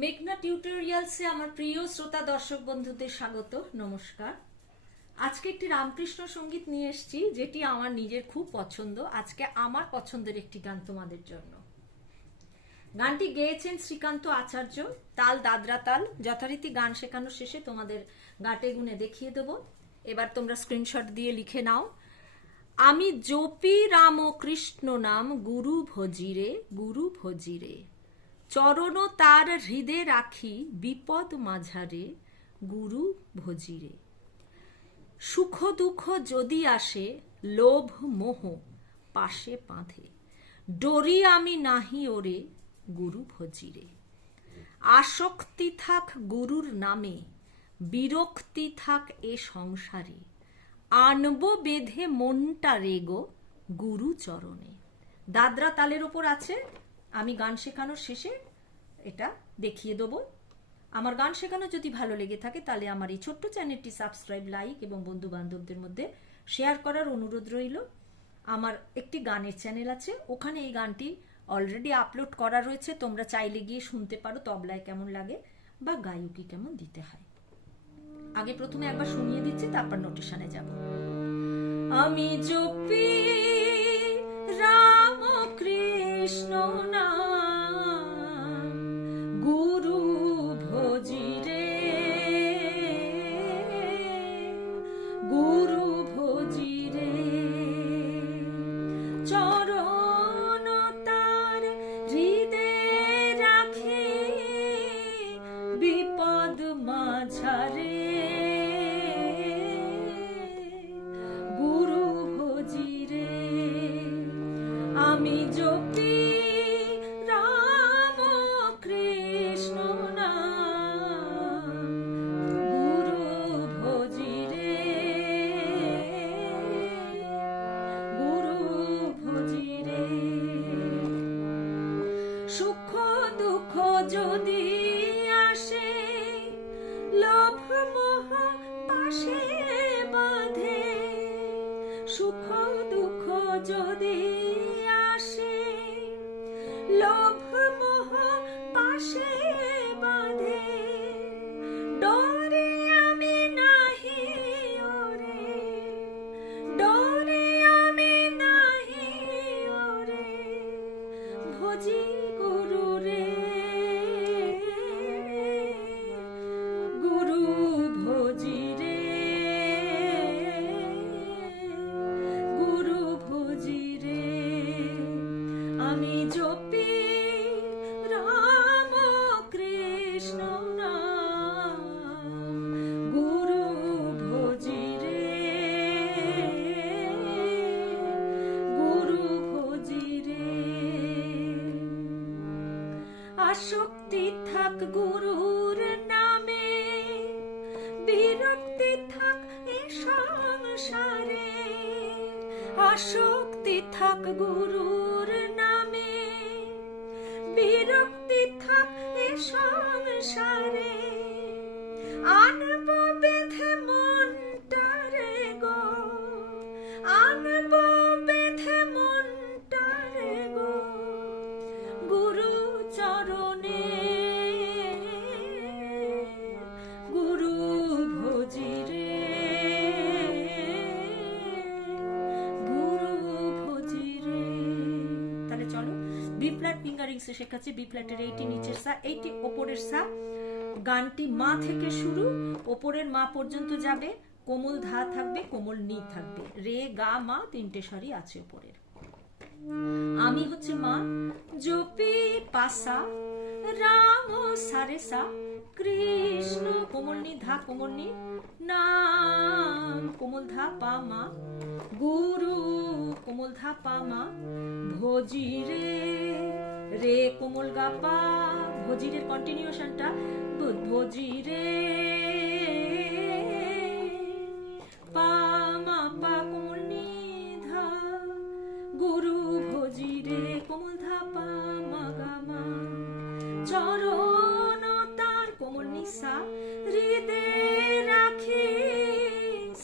মেঘনা টিউটোরিয়ালসে আমার প্রিয় শ্রোতা দর্শক বন্ধুদের স্বাগত, নমস্কার। আজকে একটি রামকৃষ্ণ সঙ্গীত নিয়ে এসেছি, যেটি আমার নিজের খুব পছন্দ। আজকে আমার পছন্দের একটি গান তোমাদের জন্য। গানটি গেয়েছেন শ্রীকান্ত আচার্য, তাল দাদরা তাল। যথারীতি গান শেখানোর শেষে তোমাদের গাটে গুনে দেখিয়ে দেব। এবার তোমরা স্ক্রিনশট দিয়ে লিখে নাও। আমি জপি রাম কৃষ্ণ নাম, গুরু ভজিরে গুরু ভজিরে। চরণ তার হৃদে রাখি, বিপদ মাঝারে গুরু ভজিরে। সুখ দুঃখ যদি আসে, লোভ মোহ পাশে বাঁধে। ডরি আমি নাহি ওরে, গুরু ভজিরে। আসক্তি থাক গুরুর নামে, বিরক্তি থাক এ সংসারে। আনবো বেঁধে মনটা রেগো, গুরু চরণে। দাদরা তালের ওপর আছে। আমি গান শেখানোর শেষে এটা দেখিয়ে দেবো। আমার গান শেখানো যদি ভালো লেগে থাকে তাহলে আমার এই ছোট্ট চ্যানেলটি সাবস্ক্রাইব, লাইক এবং বন্ধু বান্ধবদের মধ্যে শেয়ার করার অনুরোধ রইল। আমার একটি গানের চ্যানেল আছে, ওখানে এই গানটি অলরেডি আপলোড করা রয়েছে। তোমরা চাইলে গিয়ে শুনতে পারো তবলায় কেমন লাগে বা গায়কি কেমন দিতে হয়। আগে প্রথমে একবার শুনিয়ে দিচ্ছি, তারপর নোটেশনে যাব। আমি জপি রাম কৃষ্ণ নাম, গুরু ভজিরে গুরু ভজিরে। চরণ তার হৃদে রাখি, বিপদ মাঝারে গুরু ভজিরে। আমি জপি রাম কৃষ্ণ নাম, গুরু ভজিরে গুরু ভজিরে। সুখ দুঃখ যদি আসে, লোভ মোহ পাশে বাঁধে। সুখ দুঃখ যদি আসে, লোভ মোহ পাশে বাঁধে। ডরে আমি নাহি ওরে, ডরে আমি নাহি ওরে, ভজি গুরু রে গুরু ভজিরে গুরু ভজিরে। আমি জপি রাম কৃষ্ণ নাম, গুরু ভজিরে গুরু ভজিরে। আসক্তি থাক গুরুর নামে, বিরক্তি থাক এ সংসারে। আসক্তি থাক গুরুর নামে, বিরক্তি থাক এ সংসারে। আনব বেঁধে মনটা রে গো, আনব বেঁধে মনটা রে গো, গুরু চরণে গুরু ভজিরে গুরু ভজিরে। তাহলে চলো, বি ফ্ল্যাট ফিঙ্গারিংস এ শেখাচ্ছি। বি ফ্ল্যাটের এইটি নিচের সা, এইটি ওপরের সা। গানটি মা থেকে শুরু, ওপরের মা পর্যন্ত যাবে। কোমল ধা থাকবে, কোমল নি থাকবে। রে গা মা তিনটে স্বরই আছে ওপরের। আমি হচ্ছে মা, জপি পাসা, রাম সারে সা, কৃষ্ণ কোমলনি ধা কোমলনি, নাম কোমল ধা পা মা, গুরু কোমল ধা পা মা, ভজিরে রে কোমল গা পা। ভজিরের কন্টিনিউশনটা ভজিরে পা মা পা কোমলনি ধা, গুরু ভজিরে কোমল ধা পা মা গা মা। চরণ তার কোমল নিসা, হৃদে রাখি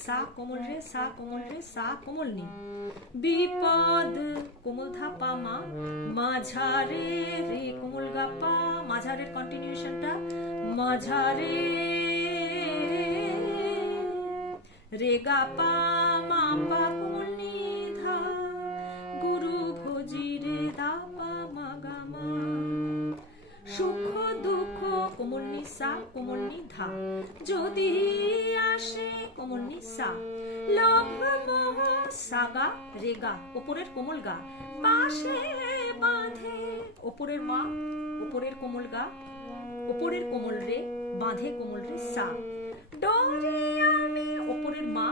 সা কোমল রে সা কোমল রে সা কোমল নি বিপদ কোমল ধা পা মা মাঝারে রে কোমল গা পা মাঝারের কন্টিনিউশনটা মাঝারে রে গা পা মা পা কোমল নি ধা গুরু ভোজি রে দা পা মা গা মা সুখ দুঃখ কোমল নি সা কোমল নি ধা যদি আসে কোমল নি সা লোভ মোহ সাগা রেগা ওপরের কোমল গা পাশে বাঁধে ওপরের মা ওপরের কোমল গা ওপরের কোমল রে বাঁধে কোমল রে সা ডরি আমি ওপরের মা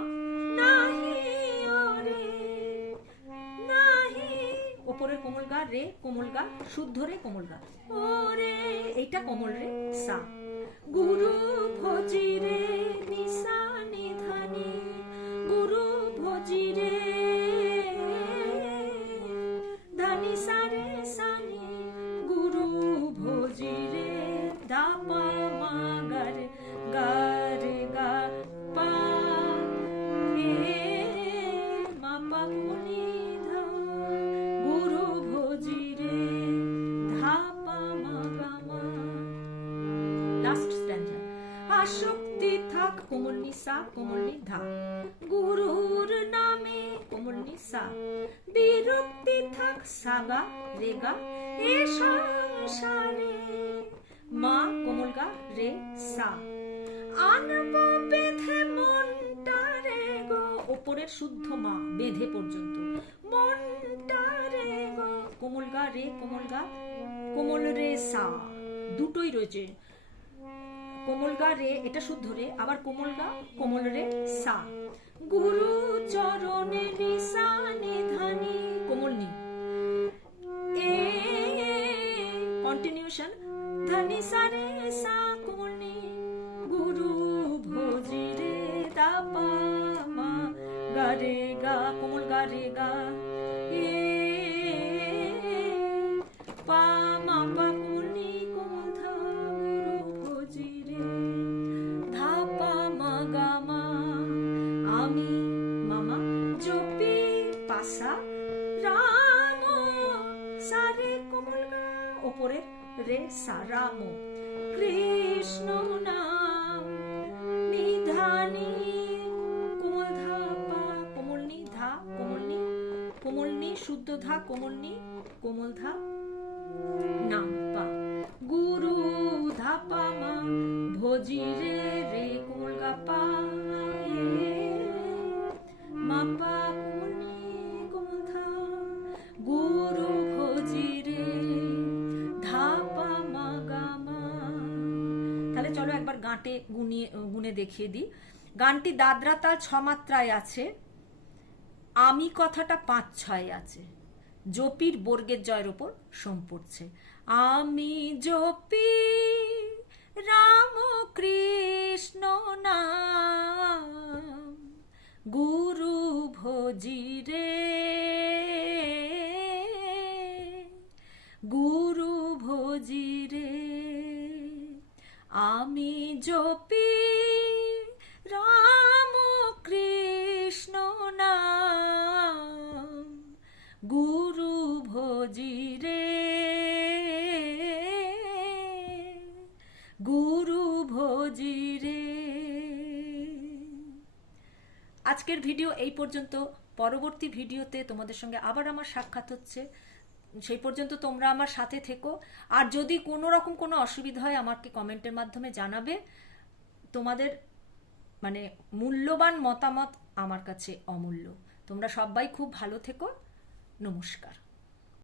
নাহি ওরে নাহি ওপরের কোমল গা রে কোমল গা শুদ্ধ রে কোমল গা ওরে এইটা কোমল রে সা গুরু ভোজি রে নিসা নিধানি গুরু ভোজি রে ধানি সারে সানি গুরু ভোজি রে দা পা মা গারে গারে গা পা হে মা পা কোনি ধা গুরু ভোজি রে ধা পা মা গা মা লাস্ট স্ট্যান্ডা আসক্তি থাক কোমল নি সা কোমল নি ধা গুরুর নামে কোমল নি সা বিরক্তি থাক সাগা রেগা এ সংসারে মা কোমল গা রে সা আনব বেঁধে মনটা রে গো ওপরের শুদ্ধ মা বেঁধে পর্যন্ত মনটা রে গো কোমল গা রে কোমল গা কোমল রে সা দুটোই রয়েছে কোমল গা রে এটা শুদ্ধ রে আবার কোমল গা কোমল রে সা গুরু চরণে নিসা নিধানি কোমল নি এ কন্টিনিউশন ধানি সা রে সা কোমল নি গুরু ভোজি রে দা পা মা গা রে গা কোমল গা রে গা এ পা মা পা কোমল নি কোমল ধা গুরু ভোজি রে ধা পা মা গা মা আমি মামা জপি পাসা রাম সারে কোমল গা ওপরে রে সা রাম কৃষ্ণ নাম নিধানি কোমল ধা পা কোমল নি ধা কোমল নি শুদ্ধ ধা কোমল নি কোমল ধা নাম পা গুরু ধা পা মা ভোজি রে রে কোমল গা পা মা পা কোমল নি কোমল ধা গুরু ভোজি রে ধা পা মা গা মা তাহলে চলো একবার গাঁটে গুনে দেখিয়ে দিই গানটি দাদরা তাল 6 মাত্রায় আছে আমি কথাটা 5-6 আছে জপির বর্গের জয়ের উপর সোম পড়ছে আমি জপি রাম কৃষ্ণ নাম গুরু ভোজি রে গুরু ভোজি রে আমি জপি রাম কৃষ্ণ নাম গুরু ভোজি রে গুরু ভোজি রে আজকের ভিডিও এই পর্যন্ত পরবর্তী ভিডিওতে তোমাদের সঙ্গে আবার আমার সাক্ষাৎ হচ্ছে সেই পর্যন্ত তোমরা আমার সাথে থেকো আর যদি কোনো রকম কোনো অসুবিধা হয় আমাকে কমেন্টের মাধ্যমে জানাবে তোমাদের মানে মূল্যবান মতামত আমার কাছে অমূল্য তোমরা সবাই খুব ভালো থেকো নমস্কার।